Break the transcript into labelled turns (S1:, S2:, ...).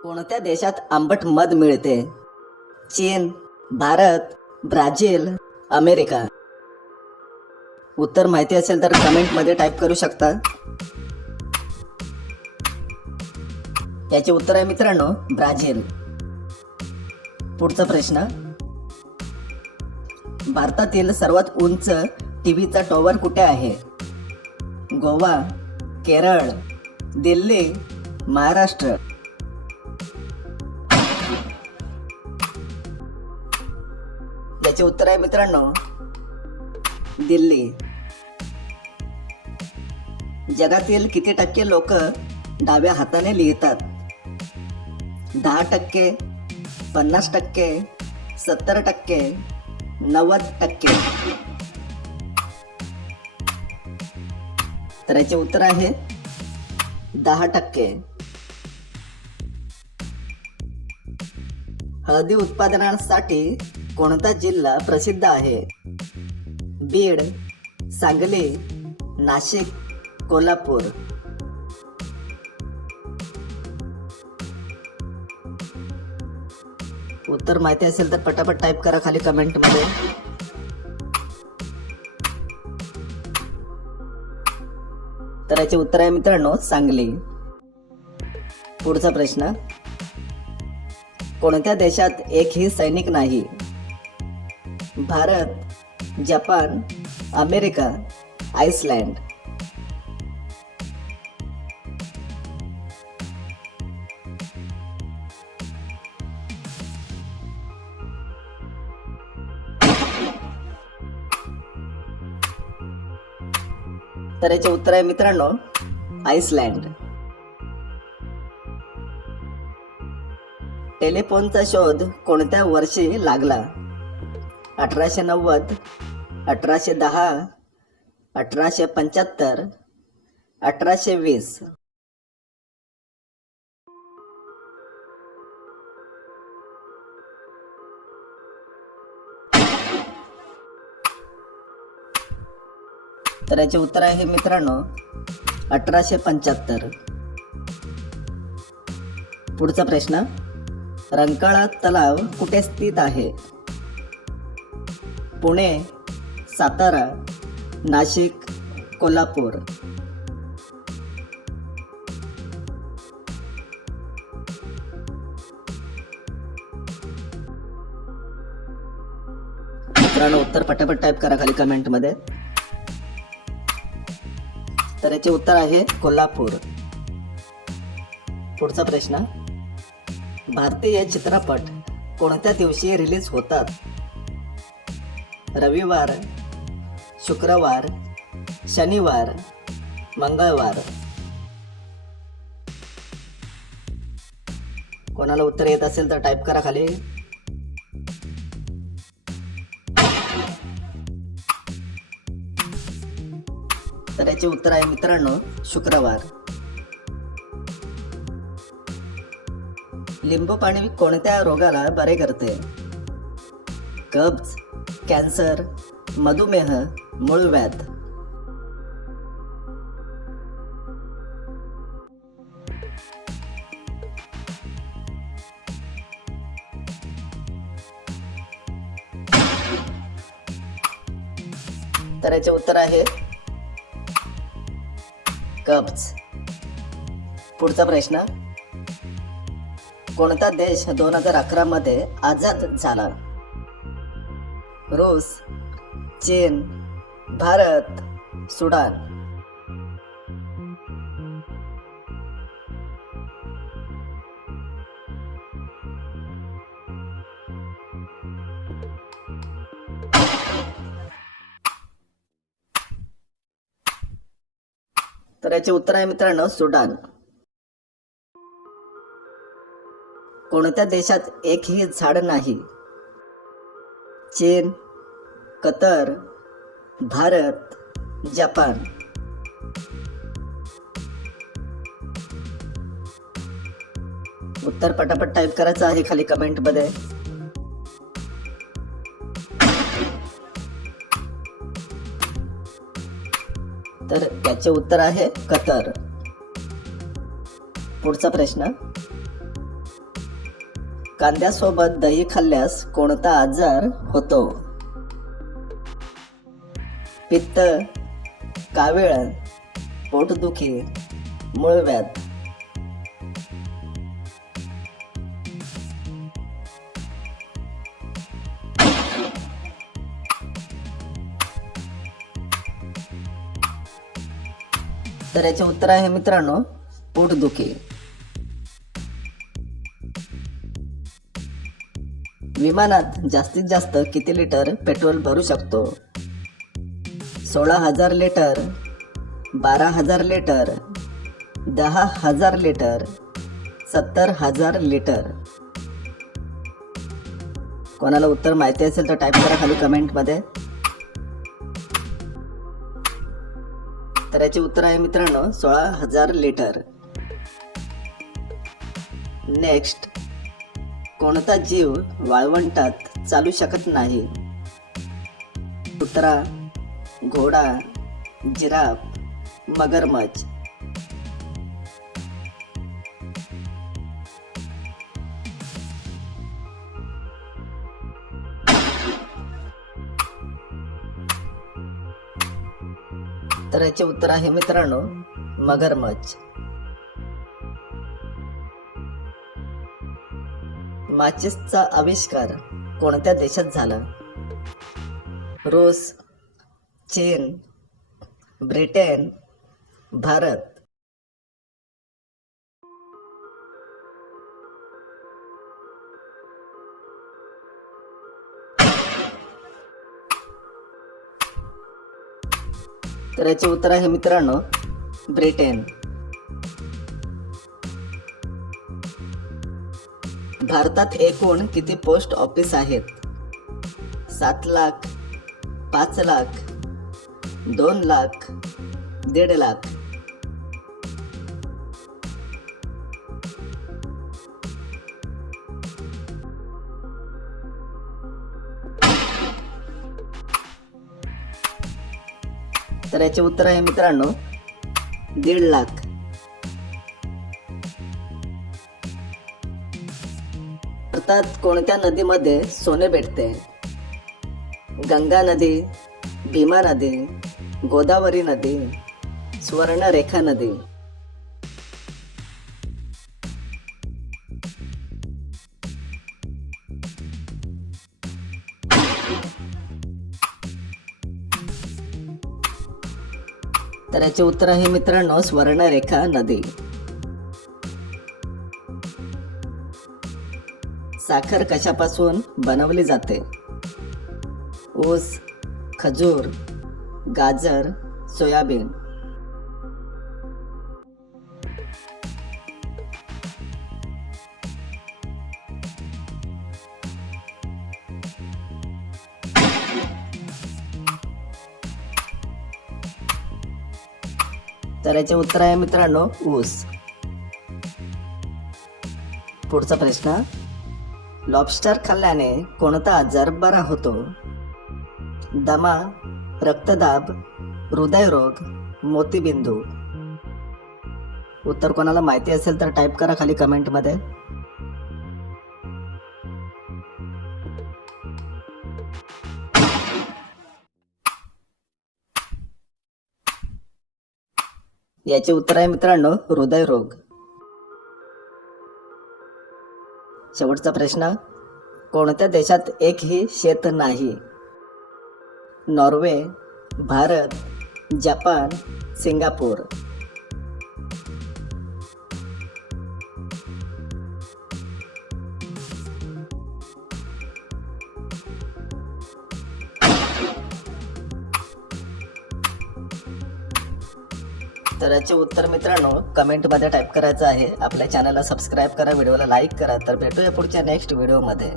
S1: कोणत्या देशात आंबट मध मिळते? चीन भारत ब्राझील अमेरिका. उत्तर माहिती असेल तर कमेंटमध्ये टाईप करू शकता. याचे उत्तर आहे मित्रांनो ब्राझील. पुढचा प्रश्न. भारतातील सर्वात उंच टीव्हीचा टॉवर कुठे आहे? गोवा केरळ दिल्ली महाराष्ट्र. याचे उत्तर आहे मित्रांनो. दिल्ली. जगातील किती टक्के लोक डाव्या हाताने लिहितात? दहा टक्के पन्नास टक्के सत्तर टक्के नव्वद टक्के. तर याचे उत्तर आहे दहा टक्के. हळदी उत्पादनासाठी कोणता जिल्हा प्रसिद्ध आहे? बीड सांगली नाशिक कोल्हापूर. उत्तर माहिती असेल तर पटापट टाईप करा खाली कमेंटमध्ये तर याचे उत्तर आहे मित्रांनो सांगली. पुढचा प्रश्न. कोणत्या देशात एकही सैनिक नाही? Bharat Japan America Iceland. तर याचे उत्तर आहे मित्रांनो आइसलँड. टेलिफोनचा शोध कोणत्या वर्षी लागला? अठराशे नव्वद अठराशे दहा अठराशे पंच्याहत्तर अठराशे वीस. तर याचे उत्तर आहे मित्रांनो अठराशे पंच्याहत्तर. पुढचा प्रश्न रंकाळा तलाव कुठे स्थित आहे? पुणे सातारा नाशिक कोल्हापूर. मित्रांनो उत्तर पटापट टाईप करा खाली कमेंटमध्ये तर याचे उत्तर आहे कोल्हापूर. पुढचा प्रश्न भारतीय चित्रपट कोणत्या दिवशी रिलीज होतात? रविवार शुक्रवार शनिवार मंगळवार. कोणाला उत्तर येत असेल तर टाईप करा खाली. तर याचे उत्तर आहे मित्रांनो शुक्रवार. लिंबू पाणी कोणत्या रोगाला बरे करते? कब्ज कॅन्सर मधुमेह मूळव्याध. तर याचे उत्तर आहे कब्ज. पुढचा प्रश्न कोणता देश दोन हजार अकरा मध्ये आझाद झाला? रूस चीन भारत सुडान. तर याचे उत्तर आहे मित्रांनो सुडान. कोणत्या देशात एकही झाड नाही? चीन कतर भारत जपान. उत्तर पटापट टाईप करायचं आहे खाली कमेंटमध्ये तर त्याचे उत्तर आहे कतर. पुढचा प्रश्न. कांद्यासोबत दही खाल्ल्यास कोणता आजार होतो? पित्त कावीळण पोटदुखी मूळव्याध. तर याचे उत्तर आहे मित्रांनो पोटदुखी. विमानात जास्तीत जास्त किती लिटर पेट्रोल भरू शकतो? सोळा हजार लिटर बारा हजार लिटर दहा हजार लिटर सत्तर हजार लिटर. कोणाला उत्तर माहिती असेल तर टाईप करा खाली कमेंटमध्ये तर याचे उत्तर आहे मित्रांनो सोळा हजार लिटर. नेक्स्ट कोणता जीव वाळवंटात चालू शकत नाही. कुत्रा घोडा जिराफ मगरमच्छ. तर याचे उत्तर आहे मित्रांनो मगरमच्छ. माचिसचा आविष्कार कोणत्या देशात झाला? रूस चीन ब्रिटन भारत. तर याचे उत्तर आहे मित्रांनो ब्रिटन. भारतात एकूण किती पोस्ट ऑफिस आहेत? सात लाख पाच लाख दोन लाख दीड लाख. तर याचे उत्तर आहे मित्रांनो दीड लाख. भारतात कोणत्या नदीमध्ये सोने भेटते? गंगा नदी भीमा नदी गोदावरी नदी सुवर्णरेखा नदी? तर याचे उत्तर आहे मित्रांनो स्वर्णरेखा नदी. साखर कशापासून बनवली जाते? ऊस खजूर गाजर सोयाबीन. तर याचे उत्तर आहे मित्रांनो ऊस. पुढचा प्रश्न. लॉबस्टर खाल्ल्याने कोणता आजार बरा होतो? दमा रक्तदाब हृदयरोग मोतीबिंदू. उत्तर कोणाला माहिती असेल तर टाईप करा खाली कमेंटमध्ये याचे उत्तर आहे मित्रांनो हृदयरोग. शेवटचा प्रश्न. कोणत्या देशात एकही शेत नाही? Norway Bharat Japan Singapore. तर याचे उत्तर मित्रांनो कमेंटमध्ये टाईप करायचं आहे. आपल्या चॅनलला सबस्क्राईब करा व्हिडिओला लाईक करा. तर भेटूया पुढच्या नेक्स्ट व्हिडिओमध्ये